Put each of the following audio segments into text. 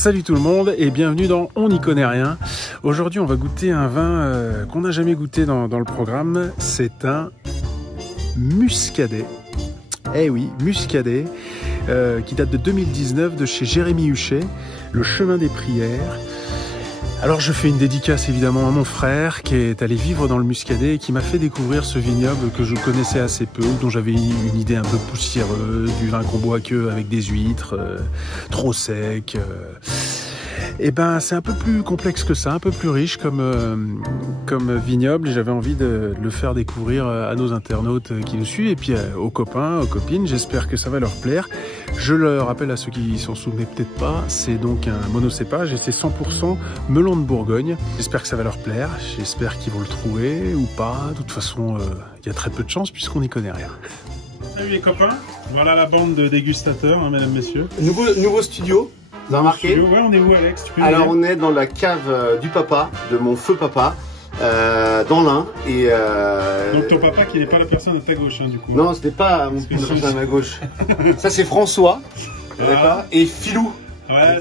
Salut tout le monde et bienvenue dans On n'y connaît rien. Aujourd'hui on va goûter un vin qu'on n'a jamais goûté dans le programme. C'est un muscadet. Eh oui, muscadet, qui date de 2019 de chez Jérémy Huchet, Le Chemin des Prières. Alors je fais une dédicace évidemment à mon frère qui est allé vivre dans le muscadet et qui m'a fait découvrir ce vignoble que je connaissais assez peu, dont j'avais une idée un peu poussiéreuse, du vin qu'on boit que avec des huîtres, trop sec. Et ben c'est un peu plus complexe que ça, un peu plus riche comme vignoble, et j'avais envie de le faire découvrir à nos internautes qui nous suivent et puis aux copains, aux copines. J'espère que ça va leur plaire. Je le rappelle à ceux qui s'en souvenaient peut-être pas, c'est donc un monocépage et c'est 100% melon de Bourgogne. J'espère que ça va leur plaire, j'espère qu'ils vont le trouver ou pas. De toute façon, il y a très peu de chance puisqu'on n'y connaît rien. Salut les copains, voilà la bande de dégustateurs, hein, mesdames, messieurs. Nouveau studio, vous avez remarqué? Ouais, on est où Alex? Tu peux Alors on est dans la cave du papa, de mon feu papa, dans l'Ain. Donc ton papa qui n'est pas la personne à ta gauche, hein, du coup. Non, c'était pas mon personne à ma gauche. Ça c'est François, d'accord, et Philou. Ouais,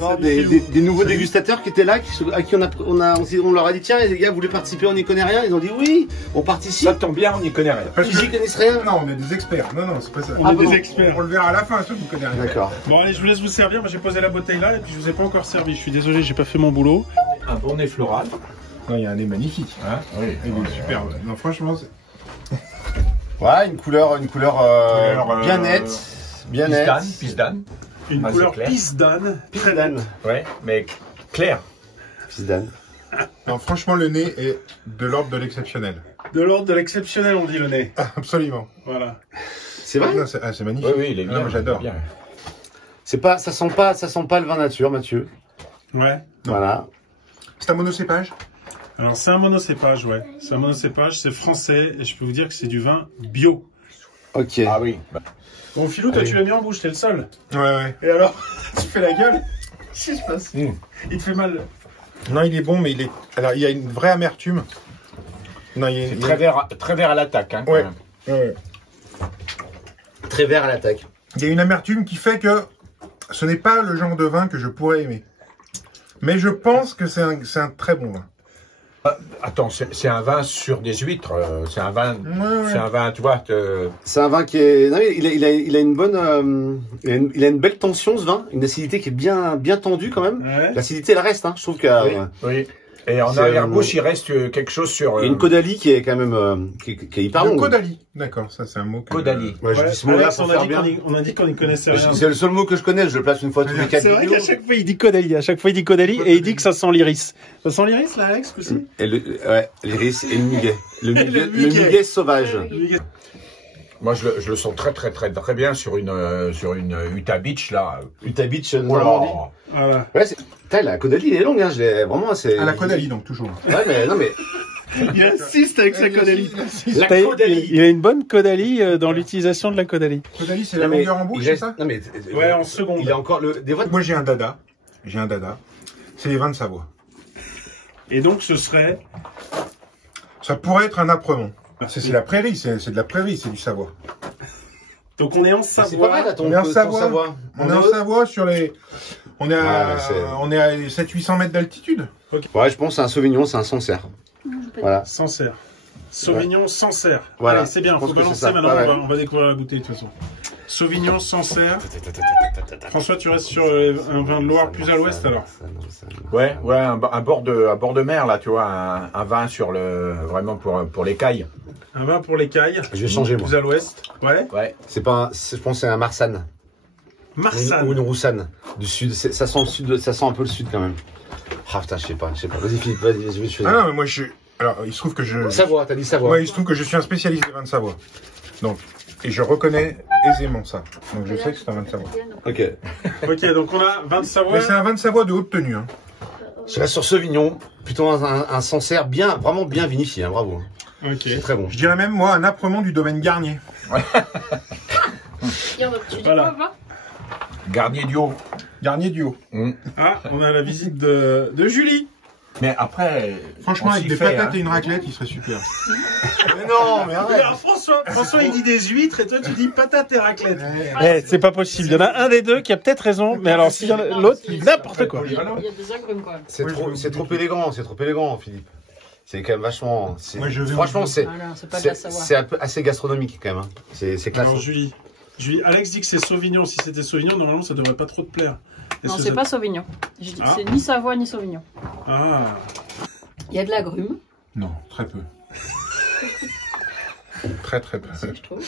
des nouveaux dégustateurs qui étaient là, à qui on leur a dit tiens les gars, vous voulez participer, on n'y connaît rien. Ils ont dit oui, on participe. Ça tombe bien, on n'y connaît rien. Ils n'y connaissent rien. Non, on est des experts. Non, c'est pas ça. On est des experts. On le verra à la fin, ça vous connaissez rien. D'accord. Bon allez, je vous laisse vous servir. Moi j'ai posé la bouteille là et puis je vous ai pas encore servi. Je suis désolé, j'ai pas fait mon boulot. Un bon nez floral. Non, il y a un nez magnifique. Hein, oui, il est superbe. Non, franchement, c'est... Ouais, une couleur bien nette. Bien nette. Pisdane. Une couleur pisdane. Pisdane. Ouais, mais clair. Pisdane. Non, franchement, le nez est de l'ordre de l'exceptionnel. De l'ordre de l'exceptionnel, on dit le nez. Absolument. Voilà. C'est vrai? C'est magnifique. Oui, il est bien. Moi, j'adore. Ça sent pas le vin nature, Mathieu. Ouais. Voilà. C'est un monocépage? Alors c'est un monocépage, ouais. C'est un monocépage, c'est français et je peux vous dire que c'est du vin bio. Ok. Ah oui. Bon Philou, toi tu l'as mis en bouche, t'es le seul. Ouais. Et alors, tu fais la gueule? Qu'est-ce qui se passe? Il te fait mal. Non, il est bon, mais alors, il y a une vraie amertume. Non, C'est très vert à l'attaque. Hein, ouais. Ouais. Très vert à l'attaque. Il y a une amertume qui fait que ce n'est pas le genre de vin que je pourrais aimer. Mais je pense que c'est un très bon vin. Attends, c'est un vin sur des huîtres. C'est un vin. Ouais. C'est un vin, tu vois. C'est un vin qui est. Non, il a une bonne. Il a une belle tension, ce vin. Une acidité qui est bien tendue quand même. Ouais. L'acidité, elle reste. Hein. Je trouve que. Oui. Et en arrière-bouche, il reste quelque chose sur. Il y a une caudalie qui est quand même qui est hyper longue. Caudalie. D'accord, ça c'est un mot. Caudalie. Ouais, je dis ce mot-là pour faire bien. On a dit qu'on n'y connaissait rien. C'est le seul mot que je connais. Je le place une fois tous les 4 C'est vrai vidéos. qu'à chaque fois il dit caudalie. À chaque fois il dit caudalie et il dit que ça sent l'iris. Ça sent l'iris là, Alex, aussi? Et l'iris et le muguet. Le muguet sauvage. Moi, je le sens très bien sur une Utah Beach là. Utah Beach, Normandie. Voilà. Ouais, putain, la caudalie elle est longue. Hein. Vraiment, c'est. À la caudalie donc toujours. Ouais, mais non mais. Il insiste avec sa caudalie. La caudalie. Il a une bonne caudalie dans l'utilisation de la caudalie. Caudalie, c'est la longueur en bouche, c'est ça? Non mais. Ouais, en seconde. Il a encore des fois. Moi j'ai un dada. C'est les vins de Savoie. Et donc ce serait. Ça pourrait être un âpremont. C'est la prairie, c'est de la prairie, c'est du Savoie. Donc on est en C'est pas Savoie. mal, là, On est en Savoie. On est en Savoie sur les. On est à 700-800 mètres d'altitude. Ouais, je pense que c'est un Sauvignon, c'est un Sancerre. Voilà. Sancerre. Sauvignon Sancerre. Voilà. Allez, c'est bien, Je pense faut que c'est balancer ça. maintenant, Ouais. on va découvrir la bouteille de toute façon. Sauvignon Sancerre. François, tu restes sur un vin de Loire plus à l'ouest alors? Ouais, un bord de mer là, tu vois, un vin sur vraiment pour l'écaille. Un vin pour l'écaille. Je vais changer, moi. Plus à l'ouest. Ouais. Ouais. Je pense que c'est un Marsanne. Marsanne. Ou une Roussanne. Du sud. Ça sent le sud, ça sent un peu le sud quand même. Ah putain, je sais pas. Vas-y Philippe, vas-y, je vais te Ah non, mais moi alors, il se trouve que Savoie, t'as dit Savoie. Ouais, il se trouve que je suis un spécialiste des vins de Savoie. Donc, et je reconnais aisément ça. Donc je sais que c'est un vin de Savoie. Ok. Ok, donc on a vin de Savoie. Mais c'est un vin de Savoie de haute tenue. Hein. Je reste sur Sauvignon. Plutôt un Sancerre vraiment bien vinifié, hein, bravo. Ok. C'est très bon. Je dirais même, moi, un âpremont du domaine Garnier. Voilà. Garnier du Haut. Garnier du Haut. Ah, on a la visite de Julie. Mais après, Franchement, on avec s'y des fait, patates hein. et une raclette, il serait super. Mais non, mais arrête. Alors François il dit des huîtres et toi tu dis patates et raclette. Ouais. C'est pas possible. Il y en a un des deux qui a peut-être raison, mais alors si l'autre, il dit n'importe quoi. Il y a des agrumes quand même. C'est trop élégant, Philippe. C'est quand même vachement. Franchement, c'est Ah non, c'est pas de la savoir. c'est un peu assez gastronomique quand même. Hein. C'est classe. Alors Julie, Alex dit que c'est Sauvignon. Si c'était Sauvignon, normalement ça devrait pas trop te plaire. Non, Est-ce c'est que pas Sauvignon. Je dis que Ah. c'est ni Savoie ni Sauvignon. Ah. Il y a de l'agrume, Non, très peu. Très peu. je trouve.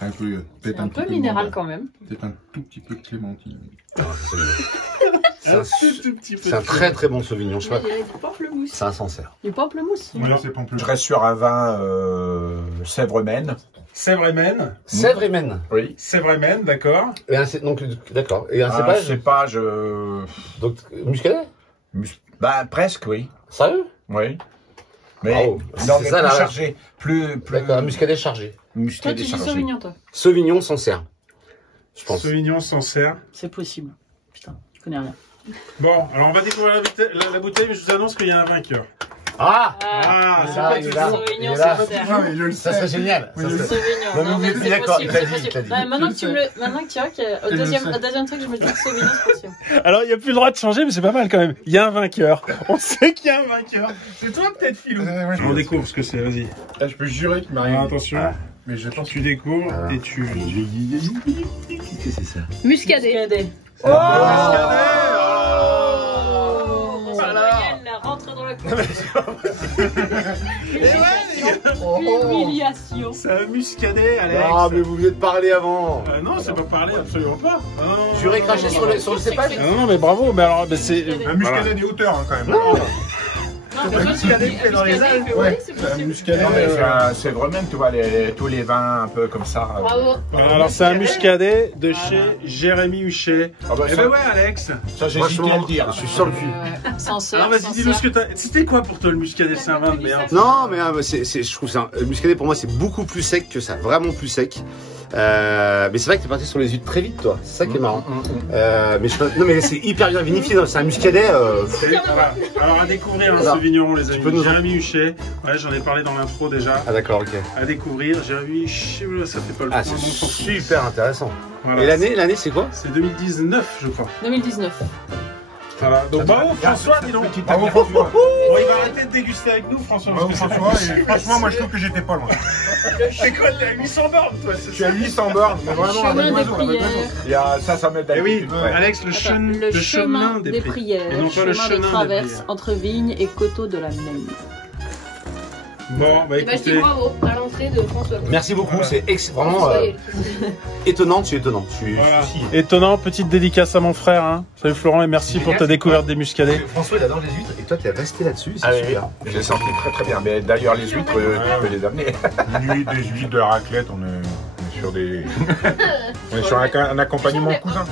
Un peu, C'est un peu minéral quand même. Peut-être un tout petit peu de clémentine. Non, c'est Un tout petit peu. C'est un très très bon Sauvignon. Je sais pas. Il y a du pamplemousse. C'est insincère. Du pamplemousse. Oui, c'est pas plus. Je reste sur un vin Sèvres-Maine. Sèvres et Maine. Sèvres et Maine. Oui. Sèvres et Maine, d'accord. Et donc d'accord. Et un Un cépage. cépage. Donc muscadet. Bah presque, oui. Sérieux? Oui. Mais Bravo. non, C'est mais ça, plus là. chargé, plus D'accord. Un muscadet chargé. Toi, musclé tu dis déchargé. Sauvignon, toi. Sauvignon Sancerre. Je pense. Sauvignon Sancerre. C'est possible. Putain, je connais rien. Bon, alors on va découvrir la bouteille, mais je vous annonce qu'il y a un vainqueur. Ah. Ah, c'est là, pas il est tout là. ça. Il Sauvignon, est là. Sancerre. Non, mais je le Ça sais. serait génial. Oui, Ça je serait- Sauvignon. Non, Non, mais mais oui, c'est d'accord, possible, il t'a c'est dit, possible. il t'a dit. Ouais, maintenant que tu vois au deuxième truc, je me dis que Sauvignon, c'est possible. Alors, il n'y a plus le droit de changer, mais c'est pas mal quand même. Il y a un vainqueur. On sait qu'il y a un vainqueur. C'est toi peut-être, Philou. On découvre ce que c'est, vas-y. Je peux jurer qu'il m'a Alors, rien. attention, Mais je pense tu découvres Ah. et tu... Qu'est-ce que c'est ça? Muscadet. Muscadet. Oh, Oh, sa moyenne, là, rentre dans la cour. Humiliation. C'est un muscadet, Alex. Ah, mais vous vous êtes parlé avant. Non, c'est pas parlé, absolument pas. Ah, non, non, J'aurais non, craché non, sur non. le cépage. Ah, non, mais bravo, mais alors, c'est... un muscadet des hauteurs hein, quand même. Non. Non, mais Muscadet fait dans les Alpes. Oui, Ouais, c'est un possible. muscadet. Non, mais c'est un Sèvres-Maine, tu vois, tous les vins un peu comme ça. Bravo. Alors, c'est un muscadet de chez Jérémy Huchet. Ah bah, Eh ça, ben ouais, Alex. ça j'ai hésité à le dire. Je suis sur le cul. Sancerre. Alors, vas-y, dis-nous ce que t'as... C'était quoi pour toi, le muscadet? C'est un vin de merde. Non, mais je trouve ça. Le muscadet pour moi c'est beaucoup plus sec que ça, vraiment plus sec. Mais c'est vrai que t'es parti sur les huîtres très vite, toi. C'est ça qui est marrant. Non, mais c'est hyper bien vinifié. C'est un muscadet. Voilà. Alors, à découvrir un Alors, Sauvignon, les amis. peux nous en- Jérémy Huchet. Ouais, j'en ai parlé dans l'intro déjà. Ah d'accord, ok. À découvrir. Jérémy Huchet, ça fait pas le Ah, point, c'est donc on s'en fout. super intéressant. Voilà. Et l'année c'est quoi? C'est 2019, je crois. 2019. Voilà. Donc, bravo, François, dis donc. Bravo François. Bon, il va arrêter de déguster avec nous, François. Bravo parce que c'est François. pas Et franchement, moi je trouve que j'étais pas loin. C'est quoi, t'es à 800 bornes, toi, c'est Je suis ça? à 800 bornes, mais vraiment Chemin avec des oiseau, avec prières. oiseau. Il y a ça m'aide Eh oui, d'habitude. Ouais. Alex, le chemin des prières. Et non pas le chemin chemin de des traverse prières. entre vignes et coteaux de la Maine. Bon, bah Et bah, je dis écoutez. bravo à l'entrée de François. Merci beaucoup, Voilà. c'est vraiment Soyez. étonnant, tu es étonnant. Voilà. Étonnant, petite dédicace à mon frère. Hein. Salut Florent et merci pour ta découverte des muscadets. François il adore les huîtres et toi t'es resté là-dessus, c'est Ah oui, super. j'ai senti très très bien. Mais d'ailleurs, les huîtres, tu peux les amener. Des huîtres, de la raclette, on est sur des. On est sur un accompagnement cousin.